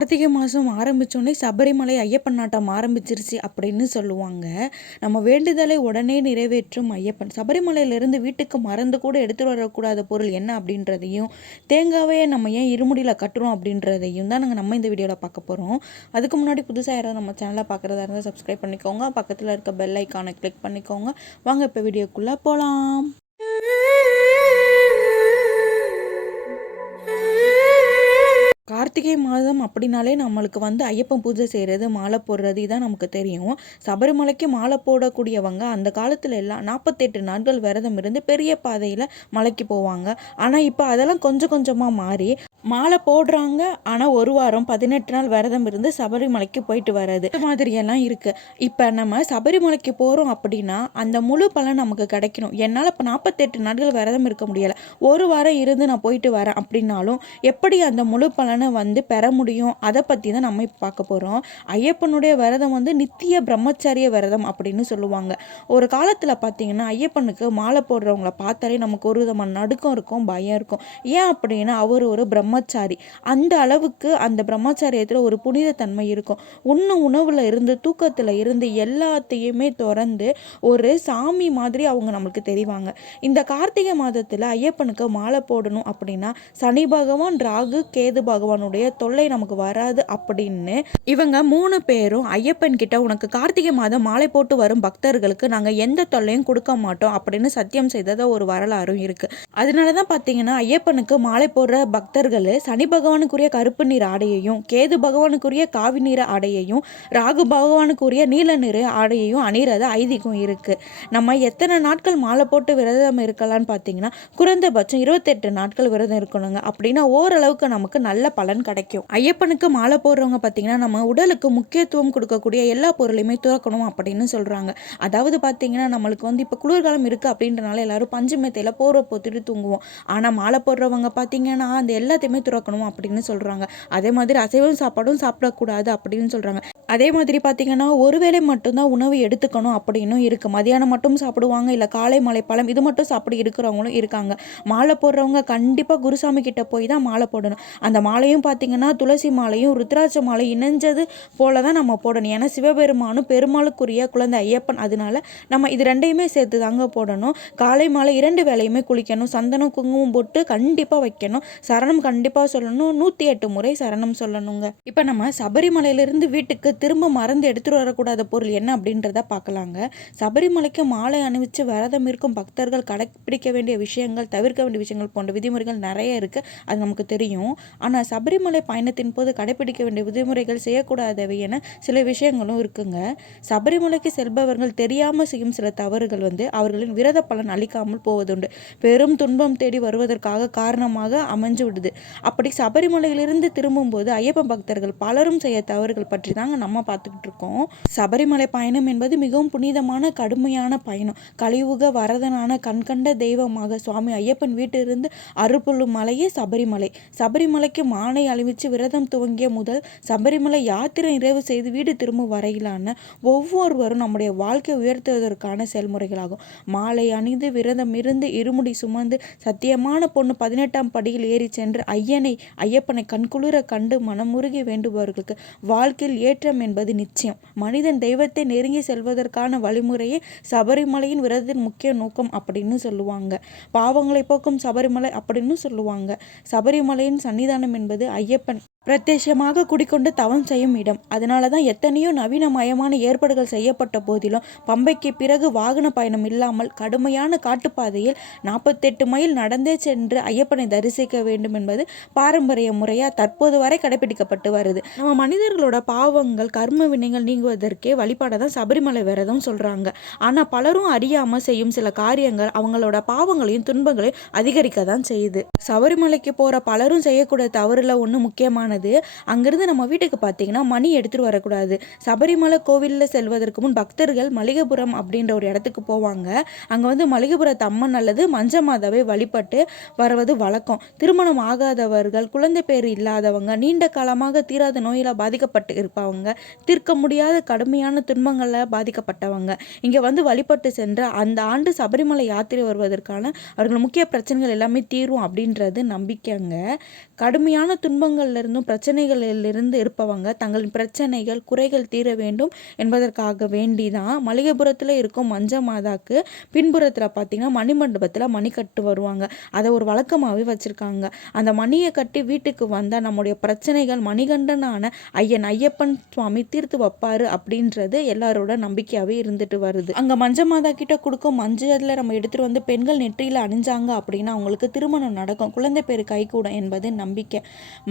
கார்த்திகை மாதம் ஆரம்பித்தோடனே சபரிமலை ஐயப்பன் நாட்டம் ஆரம்பிச்சிருச்சு அப்படின்னு சொல்லுவாங்க. நம்ம வேண்டுதலை உடனே நிறைவேற்றும் ஐயப்பன். சபரிமலையிலேருந்து வீட்டுக்கு மறந்து கூட எடுத்துகிட்டு வரக்கூடாத பொருள் என்ன அப்படின்றதையும், தேங்காவே நம்ம ஏன் இருமுடியில் கட்டுறோம் அப்படின்றதையும் தான் நம்ம இந்த வீடியோவில் பார்க்க போகிறோம். அதுக்கு முன்னாடி புதுசாக யாராவது நம்ம சேனலை பார்க்குறதா இருந்தால் சப்ஸ்கிரைப் பண்ணிக்கோங்க. பக்கத்தில் இருக்க பெல் ஐக்கானை கிளிக் பண்ணிக்கோங்க. வாங்க இப்போ வீடியோக்குள்ளே போகலாம். கார்த்திகை மாதம் அப்படின்னாலே நம்மளுக்கு ஐயப்பன் பூஜை செய்கிறது, மாலை போடுறது இதான் நமக்கு தெரியும். சபரிமலைக்கு மாலை போடக்கூடியவங்க அந்த காலத்துல எல்லாம் 48 நாட்கள் விரதம் இருந்து பெரிய பாதையில் மலைக்கு போவாங்க. ஆனால் இப்போ அதெல்லாம் கொஞ்சம் கொஞ்சமாக மாறி மாலை போடுறாங்க. ஆனால் ஒரு வாரம் 18 நாள் விரதம் இருந்து சபரிமலைக்கு போயிட்டு வர்றது இந்த மாதிரியெல்லாம் இருக்குது. இப்போ நம்ம சபரிமலைக்கு போகிறோம் அப்படின்னா அந்த முழு பலன் நமக்கு கிடைக்கணும். என்னால் இப்போ 48 நாட்கள் விரதம் இருக்க முடியலை, ஒரு வாரம் இருந்து நான் போயிட்டு வரேன் அப்படின்னாலும் எப்படி அந்த முழு பலனை பெற முடியும், அதை பற்றி தான் நம்ம இப்போ பார்க்க போகிறோம். ஐயப்பனுடைய விரதம் நித்திய பிரம்மச்சாரிய விரதம் அப்படின்னு சொல்லுவாங்க. ஒரு காலத்தில் பார்த்தீங்கன்னா ஐயப்பனுக்கு மாலை போடுறவங்கள பார்த்தாலே நமக்கு ஒரு விதமான நடுக்கம் இருக்கும், பயம் இருக்கும். ஏன் அப்படின்னா அவர் ஒரு பிரம்மச்சாரி. அந்த அளவுக்கு அந்த பிரம்மச்சாரியத்தில் ஒரு புனித தன்மை இருக்கும். உணவில் இருந்து தூக்கத்தில் இருந்து எல்லாத்தையுமே திறந்து ஒரு சாமி மாதிரி அவங்க நம்மளுக்கு தெரிவாங்க. இந்த கார்த்திகை மாதத்தில் ஐயப்பனுக்கு மாலை போடணும் அப்படின்னா சனி பகவான், ராகு, கேது பகவானுடைய தொல்லை நமக்கு வராது அப்படின்னு இவங்க 3 பேரும் ஐயப்பன் கிட்ட உனக்கு கார்த்திகை மாதம் மாலை போட்டு வரும் பக்தர்களுக்கு நாங்கள் எந்த தொல்லையும் கொடுக்க மாட்டோம் அப்படின்னு சத்தியம் செய்ததா ஒரு வரலாறும் இருக்கு. அதனாலதான் பார்த்தீங்கன்னா ஐயப்பனுக்கு மாலை போடுற பக்தர்கள் சனி பகவானுக்குரிய கருப்பு நிற ஆடையையும், கேது பகவானுக்குரிய காவி நிற ஆடையையும், ராகு பகவானுக்குரிய நீல நிற ஆடையையும் அணிகிறத ஐதீகம் இருக்கு. நம்ம எத்தனை நாட்கள் மாலை போட்டு விரதம் இருக்கலாம்னு பார்த்தீங்கன்னா குறைந்தபட்சம் 28 நாட்கள் விரதம் இருக்கணுங்க. அப்படின்னா ஓரளவுக்கு நமக்கு நல்ல பலன் கிடைக்கும். ஐயப்பனுக்கு மாலை போடுறவங்க பார்த்தீங்கன்னா நம்ம உடலுக்கு முக்கியத்துவம் கொடுக்கக்கூடிய எல்லா பொருளையுமே துறக்கணும் அப்படின்னு சொல்றாங்க. அதாவது பார்த்தீங்கன்னா நம்மளுக்கு இப்போ குளிர்காலம் இருக்கு அப்படின்றனால எல்லாரும் பஞ்சு மெத்தையில போர்வை போட்டுட்டு தூங்குவோம். ஆனால் மாலை போடுறவங்க பார்த்தீங்கன்னா அந்த எல்லாத்தையுமே துறக்கணும் அப்படின்னு சொல்றாங்க. அதே மாதிரி அசைவம் சாப்பாடும் சாப்பிடக்கூடாது அப்படின்னு சொல்றாங்க. அதே மாதிரி பார்த்தீங்கன்னா ஒருவேளை மட்டும்தான் உணவு எடுத்துக்கணும் அப்படின்னும் இருக்கு. மதியானம் மட்டும் சாப்பிடுவாங்க, இல்லை காலை மாலை பழம் இது மட்டும் சாப்பிட இருக்கிறவங்களும் இருக்காங்க. மாலை போடுறவங்க கண்டிப்பாக குருசாமி கிட்ட போய் தான் மாலை போடணும். அந்த மாலையும் பார்த்தீங்கன்னா துளசி மாலையும் ருத்ராட்ச மாலையும் இணைஞ்சது போல தான் நம்ம போடணும். ஏன்னா சிவபெருமானும் பெருமாளுக்குரிய குழந்தை ஐயப்பன், அதனால நம்ம இது ரெண்டையுமே சேர்த்து தாங்க போடணும். காலை மாலை 2 வேளையுமே குளிக்கணும், சந்தனம் குங்குமம் போட்டு கண்டிப்பாக வைக்கணும், சரணம் கண்டிப்பாக சொல்லணும், 108 முறை சரணம் சொல்லணுங்க. இப்போ நம்ம சபரிமலையிலிருந்து வீட்டுக்கு திரும்ப மறந்து எடுத்துட்டு வரக்கூடாத பொருள் என்ன அப்படின்றத பார்க்கலாங்க. சபரிமலைக்கு மாலை அணிவிச்சு விரதம் இருக்கும் பக்தர்கள் கடைப்பிடிக்க வேண்டிய விஷயங்கள், தவிர்க்க வேண்டிய விஷயங்கள் போன்ற விதிமுறைகள் நிறைய இருக்கு, அது நமக்கு தெரியும். ஆனால் சபரிமலை பயணத்தின் போது கடைப்பிடிக்க வேண்டிய விதிமுறைகள், செய்யக்கூடாதவை என சில விஷயங்களும் இருக்குங்க. சபரிமலைக்கு செல்பவர்கள் தெரியாமல் செய்யும் சில தவறுகள் அவர்களின் விரத பலன் அளிக்காமல் போவதுண்டு, பெரும் துன்பம் தேடி வருவதற்காக காரணமாக அமைஞ்சு விடுது. அப்படி சபரிமலையிலிருந்து திரும்பும் போது ஐயப்ப பக்தர்கள் பலரும் செய்ய தவறுகள் பற்றி தாங்க நம்ம பார்த்துக்கிட்டு இருக்கோம். சபரிமலை பயணம் என்பது மிகவும் புனிதமான கடுமையான பயணம். கலியுக வரதனான கண்கண்ட தெய்வமாக சுவாமி ஐயப்பன் வீட்டிலிருந்து அருள்புள்ளும் மலையே சபரிமலை. சபரிமலைக்கு மாலை அணிவிச்சு விரதம் துவங்கிய முதல் சபரிமலை யாத்திரை நிறைவு செய்து வீடு திரும்பும் வரையிலான ஒவ்வொருவரும் நம்முடைய வாழ்க்கை உயர்த்துவதற்கான செயல்முறைகளாகும். மாலை அணிந்து விரதம் இருந்து இருமுடி சுமந்து சத்தியமான பொண்ணு 18ஆம் படியில் ஏறி சென்று ஐயப்பனை கண்குளிர கண்டு மனமுருகி வேண்டுபவர்களுக்கு வாழ்க்கையில் ஏற்றம் என்பது நிச்சயம். மனிதன் தெய்வத்தை நெருங்கி செல்வதற்கான வழிமுறையே சபரிமலையின் விரதத்தின் முக்கிய நோக்கம் அப்படின்னு சொல்லுவாங்க. பாவங்களை போக்கும் சபரிமலை அப்படின்னு சொல்லுவாங்க. சபரிமலையின் சன்னிதானம் என்பது ஐயப்பன் பிரத்யட்சமாக குடிக்கொண்டு தவம் செய்யும் இடம். அதனால தான் எத்தனையோ நவீனமயமான ஏற்பாடுகள் செய்யப்பட்ட போதிலும் பம்பைக்கு பிறகு வாகன பயணம் இல்லாமல் கடுமையான காட்டுப்பாதையில் 48 மைல் நடந்தே சென்று ஐயப்பனை தரிசிக்க வேண்டும் என்பது பாரம்பரிய முறையாக தற்போது வரை கடைபிடிக்கப்பட்டு வருது. நம்ம மனிதர்களோட பாவங்கள், கர்ம வினைகள் நீங்குவதற்கே வழிபாட தான் சபரிமலை விரதம் சொல்றாங்க. ஆனால் பலரும் அறியாமல் செய்யும் சில காரியங்கள் அவங்களோட பாவங்களையும் துன்பங்களையும் அதிகரிக்க தான் செய்யுது. சபரிமலைக்கு போற பலரும் செய்யக்கூடிய தவறுல ஒன்று முக்கியமான அங்கிருந்து நம்ம வீட்டுக்கு பார்த்தீங்கன்னா மணி எடுத்துட்டு வரக்கூடாது. சபரிமலை கோவிலில் செல்வதற்கு முன் பக்தர்கள் மளிகைபுரம் அப்படின்ற ஒரு இடத்துக்கு போவாங்க. அங்கே மளிகைபுரத்து அம்மன் அல்லது மஞ்ச மாதாவை வழிபட்டு வருவது வழக்கம். திருமணம் ஆகாதவர்கள், குழந்தை பேர் இல்லாதவங்க, நீண்ட காலமாக தீராத நோயில பாதிக்கப்பட்டு இருப்பவங்க, தீர்க்க முடியாத கடுமையான துன்பங்களில் பாதிக்கப்பட்டவங்க இங்கே வழிபட்டு சென்ற அந்த ஆண்டு சபரிமலை யாத்திரை வருவதற்கான அவர்கள் முக்கிய பிரச்சனைகள் எல்லாமே தீரும் அப்படின்றது நம்பிக்கைங்க. கடுமையான துன்பங்கள்ல இருந்தும் முழுவதும் பிரச்சனைகளிலிருந்து இருப்பவங்க தங்களின் பிரச்சனைகள் குறைகள் தீர வேண்டும் என்பதற்காக வேண்டி தான் மளிகைபுரத்தில் இருக்கும் மஞ்ச மாதாக்கு பின்புறத்தில் பார்த்தீங்கன்னா மணிமண்டபத்தில் மணி கட்டு வருவாங்க. அதை ஒரு வழக்கமாகவே வச்சுருக்காங்க. அந்த மணியை கட்டி வீட்டுக்கு வந்தால் நம்முடைய பிரச்சனைகள் மணிகண்டனான ஐயப்பன் சுவாமி தீர்த்து வைப்பாரு அப்படின்றது எல்லாரோட நம்பிக்கையாகவே இருந்துட்டு வருது. அங்கே மஞ்ச மாதா கிட்ட கொடுக்கும் மஞ்சளில் நம்ம எடுத்துகிட்டு வந்து பெண்கள் நெற்றியில் அணிஞ்சாங்க அப்படின்னா அவங்களுக்கு திருமணம் நடக்கும், குழந்தை பேர் கைகூடும் என்பது நம்பிக்கை.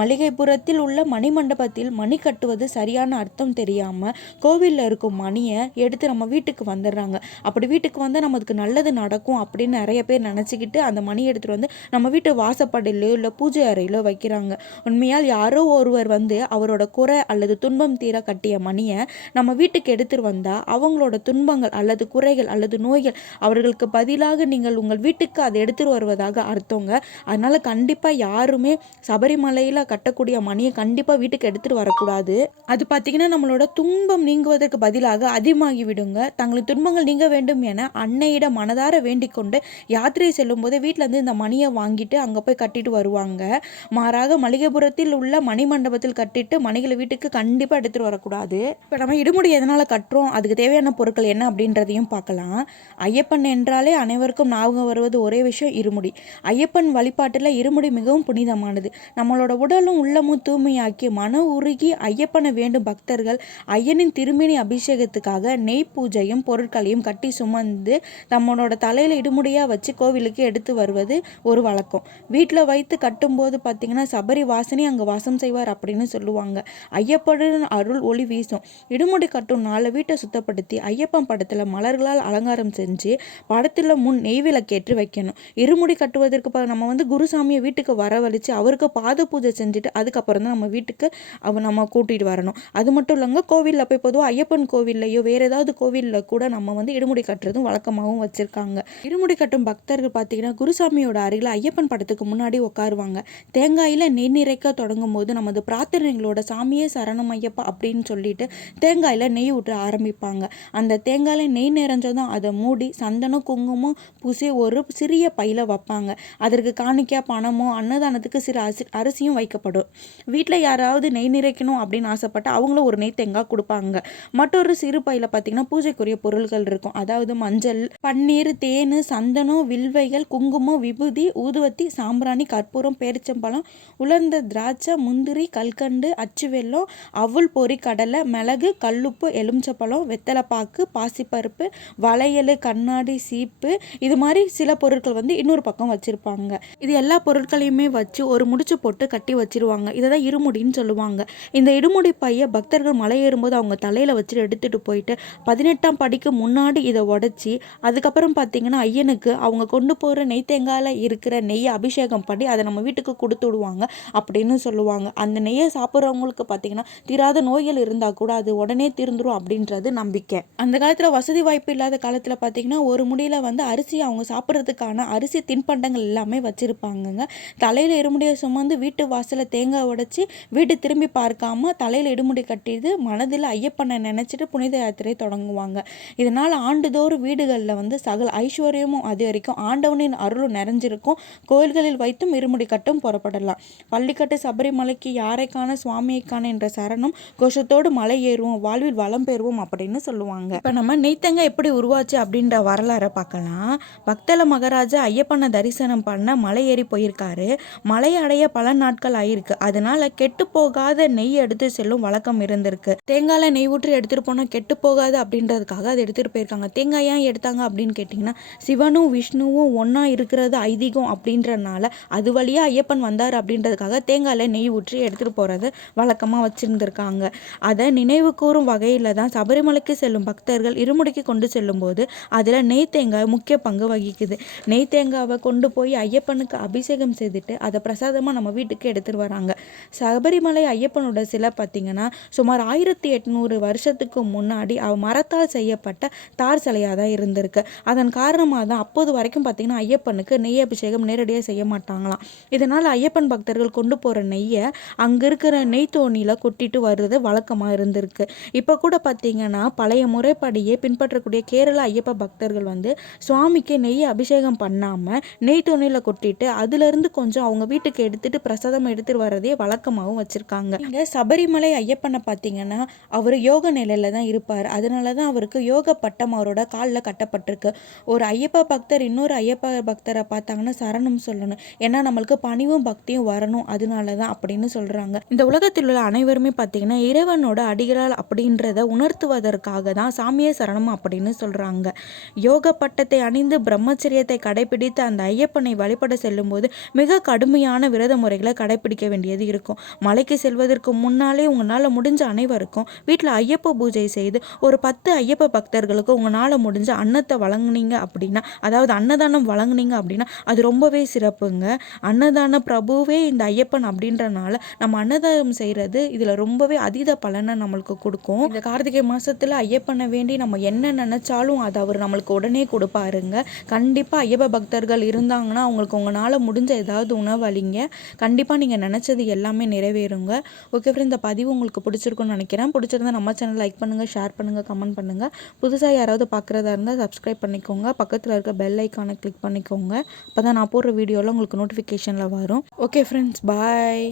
மளிகைபுரத்தில் உள்ள மணிமண்டபத்தில் மணி கட்டுவது சரியான அர்த்தம் தெரியாமல் கோவிலில் இருக்கும் மணியை எடுத்து நம்ம வீட்டுக்கு வந்துடுறாங்க. அப்படி வீட்டுக்கு வந்தால் நமக்கு நல்லது நடக்கும் அப்படின்னு நிறைய பேர் நினச்சிக்கிட்டு அந்த மணி எடுத்துகிட்டு வந்து நம்ம வீட்டு வாசப்படிலையோ இல்லை பூஜை அறையிலோ வைக்கிறாங்க. உண்மையால் யாரோ ஒருவர் வந்து அவரோட குறை அல்லது துன்பம் தீர கட்டிய மணியை நம்ம வீட்டுக்கு எடுத்துகிட்டு வந்தால் அவங்களோட துன்பங்கள் அல்லது குறைகள் அல்லது நோய்கள் அவர்களுக்கு பதிலாக நீங்கள் உங்கள் வீட்டுக்கு அதை எடுத்துகிட்டு வருவதாக அர்த்தங்க. அதனால் கண்டிப்பாக யாருமே சபரிமலையில் கட்டக்கூடிய மணியை கண்டிப்பாக வீட்டுக்கு எடுத்துகிட்டு வரக்கூடாது. அது பார்த்திங்கன்னா நம்மளோட துன்பம் நீங்குவதற்கு பதிலாக அதிகமாகி விடுங்க. தங்களின் துன்பங்கள் நீங்க வேண்டும் என அன்னையிடம் மனதார வேண்டிக் கொண்டு யாத்திரை செல்லும் போது வீட்டிலேருந்து இந்த மணியை வாங்கிட்டு அங்கே போய் கட்டிட்டு வருவாங்க. மாறாக மளிகைபுரத்தில் உள்ள மணி மண்டபத்தில் கட்டிட்டு மணிகளை வீட்டுக்கு கண்டிப்பாக எடுத்துகிட்டு வரக்கூடாது. இப்போ நம்ம இடுமுடி எதனால் கட்டுறோம், அதுக்கு தேவையான பொருட்கள் என்ன அப்படின்றதையும் பார்க்கலாம். ஐயப்பன் என்றாலே அனைவருக்கும் ஞாபகம் வருவது ஒரே விஷயம், இருமுடி. ஐயப்பன் வழிபாட்டில் இருமுடி மிகவும் புனிதமானது. நம்மளோட உடலும் உள்ளமும் தூய்மையாக்கி மன உருகி ஐயப்பனை வேண்டும் பக்தர்கள் ஐயனின் திருமேனி அபிஷேகத்துக்காக நெய் பூஜையும் பொருட்களையும் கட்டி சுமந்து நம்மளோட தலையில் இடுமுடியாக வச்சு கோவிலுக்கு எடுத்து வருவது ஒரு வழக்கம். வீட்டில் வைத்து கட்டும்போது பார்த்திங்கன்னா சபரி வாசனை அங்கே வாசம் செய்வார் அப்படின்னு சொல்லுவாங்க. ஐயப்பனின் அருள் ஒளி வீசும். இடுமுடி கட்டும் நாளை வீட்டை சுத்தப்படுத்தி ஐயப்பன் படத்தில் மலர்களால் அலங்காரம் செஞ்சு படத்தில் முன் நெய் விளக்கேற்றி வைக்கணும். இருமுடி கட்டுவதற்கு நம்ம வந்து குருசாமியை வீட்டுக்கு வரவழைச்சு அவருக்கு பாத பூஜை செஞ்சுட்டு அதுக்கப்புறம் தான் நம்ம வீட்டுக்கு நம்ம கூட்டிகிட்டு வரணும். அது மட்டும் இல்லைங்க, கோவிலில் போய் பொதுவாக ஐயப்பன் கோவில்லையோ வேறு ஏதாவது கோவிலில் கூட நம்ம வந்து இருமுடி கட்டுறதும் வழக்கமாகவும் வச்சுருக்காங்க. இருமுடி கட்டும் பக்தர்கள் பார்த்திங்கன்னா குருசாமியோட அருகில் ஐயப்பன் படத்துக்கு முன்னாடி உட்காருவாங்க. தேங்காயில் நெய் நிறைக்க தொடங்கும் போது நமது பிரார்த்தனைகளோட சாமியே சரணம் ஐயப்பா அப்படின்னு சொல்லிட்டு தேங்காயில் நெய் ஊற்ற ஆரம்பிப்பாங்க. அந்த தேங்காயில் நெய் நிறைஞ்சதும் அதை மூடி சந்தனம் குங்குமம் பூசி ஒரு சிறிய பையில் வைப்பாங்க. அதற்கு காணிக்கை பணமோ அன்னதானத்துக்கு சிறு அரிசியும் வைக்கப்படும். வீட்டில் யாராவது நெய் நிறைக்கணும் அப்படின்னு ஆசைப்பட்டால் அவங்களும் ஒரு நெய் தேங்காய் கொடுப்பாங்க. மற்றொரு சிறு பையில் பார்த்திங்கன்னா பூஜைக்குரிய பொருட்கள் இருக்கும். அதாவது மஞ்சள், பன்னீர், தேன், சந்தனம், வில்வைகள், குங்குமம், விபூதி, ஊதுவத்தி, சாம்பிராணி, கற்பூரம், பேரிச்சம்பழம், உலர்ந்த திராட்சை, முந்திரி, கல்கண்டு, அச்சு வெல்லம், அவுள் பொறி, கடலை, மிளகு, கல்லுப்பு, எலுமிச்சப்பழம், வெத்தலைப்பாக்கு, பாசிப்பருப்பு, வளையல், கண்ணாடி, சீப்பு, இது மாதிரி சில பொருட்கள் வந்து இன்னொரு பக்கம் வச்சுருப்பாங்க. இது எல்லா பொருட்களையுமே வச்சு ஒரு முடிச்சு போட்டு கட்டி வச்சிருவாங்க. இதை தான் இருமுடின்னு சொல்லுவாங்க. இந்த இடுமுடி பையை பக்தர்கள் மலை ஏறும்போது அவங்க தலையில் வச்சுட்டு எடுத்துகிட்டு போயிட்டு 18ஆம் படிக்கு முன்னாடி இதை உடச்சி அதுக்கப்புறம் பார்த்திங்கன்னா ஐயனுக்கு அவங்க கொண்டு போகிற நெய் தேங்காயில் இருக்கிற நெய்யை அபிஷேகம் பண்ணி அதை நம்ம வீட்டுக்கு கொடுத்து விடுவாங்க அப்படின்னு சொல்லுவாங்க. அந்த நெய்யை சாப்பிட்றவங்களுக்கு பார்த்திங்கன்னா தீராத நோய்கள் இருந்தால் கூட அது உடனே தீர்ந்துடும் அப்படின்றது நம்பிக்கை. அந்த காலத்தில் வசதி வாய்ப்பு இல்லாத காலத்தில் பார்த்திங்கன்னா ஒரு முடியில் வந்து அரிசி அவங்க சாப்பிட்றதுக்கான அரிசி தின்பண்டங்கள் எல்லாமே வச்சுருப்பாங்கங்க. தலையில் இருமுடியை சுமந்து வீட்டு வாசலில் தேங்காய் உடைச்சி வீட்டு திரும்பி பார்க்காம தலையில் இடுமுடி கட்டிட்டு மனதில் ஐயப்பனை நினச்சிட்டு புனித யாத்திரை தொடங்குவாங்க. இதனால் ஆண்டுதோறும் வீடுகளில் வந்து சகல ஐஸ்வர்யமும் அதிகரிக்கும், ஆண்டவனின் அருளும் நிறைஞ்சிருக்கும். கோயில்களில் வைத்தும் இருமுடி கட்டும் புறப்படலாம். பள்ளிக்கட்டு சபரிமலைக்கு யாரைக்கான சுவாமியைக்கான என்ற சரணம் கோஷத்தோடு மலை ஏறுவோம், வாழ்வில் வளம் பெறுவோம் அப்படின்னு சொல்லுவாங்க. இப்போ நம்ம நெய்த்தங்காய் எப்படி உருவாச்சு அப்படின்ற வரலாறை பார்க்கலாம். பக்தல மகாராஜா ஐயப்பனை தரிசனம் பண்ண மலை ஏறி போயிருக்காரு. மலை அடைய பல நாட்கள் ஆயிருக்கு. அதனால கெட்டு போகாத நெய் எடுத்து செல்லும் வழக்கம் இருந்திருக்கு. தேங்காயில் நெய் ஊற்றி எடுத்துகிட்டு போனால் கெட்டு போகாது அப்படின்றதுக்காக அதை எடுத்துகிட்டு போயிருக்காங்க. தேங்காய் ஏன் எடுத்தாங்க அப்படின்னு கேட்டிங்கன்னா சிவனும் விஷ்ணுவும் ஒன்றா இருக்கிறது ஐதீகம் அப்படின்றனால அது வழியாக ஐயப்பன் வந்தார் அப்படின்றதுக்காக தேங்காயில் நெய் ஊற்றி எடுத்துகிட்டு போகிறது வழக்கமாக வச்சுருந்துருக்காங்க. அதை நினைவு கூறும் வகையில் தான் சபரிமலைக்கு செல்லும் பக்தர்கள் இருமுடிக்கு கொண்டு செல்லும்போது அதில் நெய் தேங்காய் முக்கிய பங்கு வகிக்குது. நெய் தேங்காவை கொண்டு போய் ஐயப்பனுக்கு அபிஷேகம் செய்துட்டு அதை பிரசாதமாக நம்ம வீட்டுக்கு எடுத்துகிட்டு வராங்க. சபரிமலை ஐயப்பனோட சிலை பார்த்திங்கன்னா சுமார் 1800 வருஷத்துக்கு முன்னாடி மரத்தால் செய்யப்பட்ட தார் சிலையாக தான் இருந்திருக்கு. அதன் காரணமாக தான் அப்போது வரைக்கும் பார்த்திங்கன்னா ஐயப்பனுக்கு நெய் அபிஷேகம் நேரடியாக செய்ய மாட்டாங்களாம். இதனால் ஐயப்பன் பக்தர்கள் கொண்டு போகிற நெய்யை அங்கே இருக்கிற நெய் தோணியில் கொட்டிட்டு வர்றது வழக்கமாக இருந்திருக்கு. இப்போ கூட பார்த்திங்கன்னா பழைய முறைப்படியே பின்பற்றக்கூடிய கேரள ஐயப்ப பக்தர்கள் வந்து சுவாமிக்கு நெய் அபிஷேகம் பண்ணாமல் நெய் தோணியில் கொட்டிட்டு அதுலேருந்து கொஞ்சம் அவங்க வீட்டுக்கு எடுத்துகிட்டு பிரசாதம் எடுத்துகிட்டு வர்றதே வழக்கமாகவும் வச்சுருக்காங்க. இங்கே சபரிமலை ஐயப்பனை பார்த்தீங்கன்னா அவர் யோக நிலையில் தான் இருப்பார். அதனால தான் அவருக்கு யோக பட்டம் அவரோட காலில் கட்டப்பட்டிருக்கு. ஒரு ஐயப்ப பக்தர் இன்னொரு ஐயப்ப பக்தரை பார்த்தாங்கன்னா சரணம் சொல்லணும். ஏன்னா நம்மளுக்கு பணிவும் பக்தியும் வரணும், அதனால தான் அப்படின்னு சொல்கிறாங்க. இந்த உலகத்தில் உள்ள அனைவருமே பார்த்தீங்கன்னா இறைவனோட அடிகளால் அப்படின்றத உணர்த்துவதற்காக தான் சாமியே சரணம் அப்படின்னு சொல்கிறாங்க. யோக பட்டத்தை அணிந்து பிரம்மச்சரியத்தை கடைபிடித்து அந்த ஐயப்பனை வழிபட செல்லும்போது மிக கடுமையான விரத முறைகளை கடைபிடிக்க வேண்டியது இருக்கும். மலைக்கு செல்வதற்கு முன்னாலே உங்களால் முடிஞ்ச அனைவருக்கும் வீட்டில் ஐயப்ப பூஜை செய்து ஒரு 10 ஐயப்ப பக்தர்களுக்கு உங்களால் முடிஞ்ச அன்னத்தை வழங்குனீங்க அப்படின்னா, அதாவது அன்னதானம் வழங்குனீங்க அப்படின்னா அது ரொம்பவே சிறப்புங்க. அன்னதான பிரபுவே இந்த ஐயப்பன் அப்படின்றனால நம்ம அன்னதானம் செய்கிறது இதில் ரொம்பவே அதீத பலனை நம்மளுக்கு கொடுக்கும். இந்த கார்த்திகை மாதத்தில் ஐயப்பனை வேண்டி நம்ம என்ன நினச்சாலும் அதை அவர் நம்மளுக்கு உடனே கொடுப்பாருங்க. கண்டிப்பாக ஐயப்ப பக்தர்கள் இருந்தாங்கன்னா அவங்களுக்கு உங்களால் முடிஞ்ச ஏதாவது உணவு அளிங்க. கண்டிப்பாக நீங்கள் நினச்சது எல்லாமே நிறைவேறுங்க. ஓகே ஃப்ரெண்ட்ஸ், இந்த பதிவு உங்களுக்கு பிடிச்சிருக்குன்னு நினைக்கிறேன். பிடிச்சிருந்தா நம்ம சேனல் லைக் பண்ணுங்கள், ஷேர் பண்ணுங்கள், கமெண்ட் பண்ணுங்கள். புதுசாக யாராவது பார்க்குறதா இருந்தால் சப்ஸ்கிரைப் பண்ணிக்கோங்க. பக்கத்தில் இருக்க பெல் ஐக்கானை கிளிக் பண்ணிக்கோங்க. அப்போ தான் நான் போடுற வீடியோவில் உங்களுக்கு நோட்டிஃபிகேஷனில் வரும். ஓகே ஃப்ரெண்ட்ஸ், பாய்.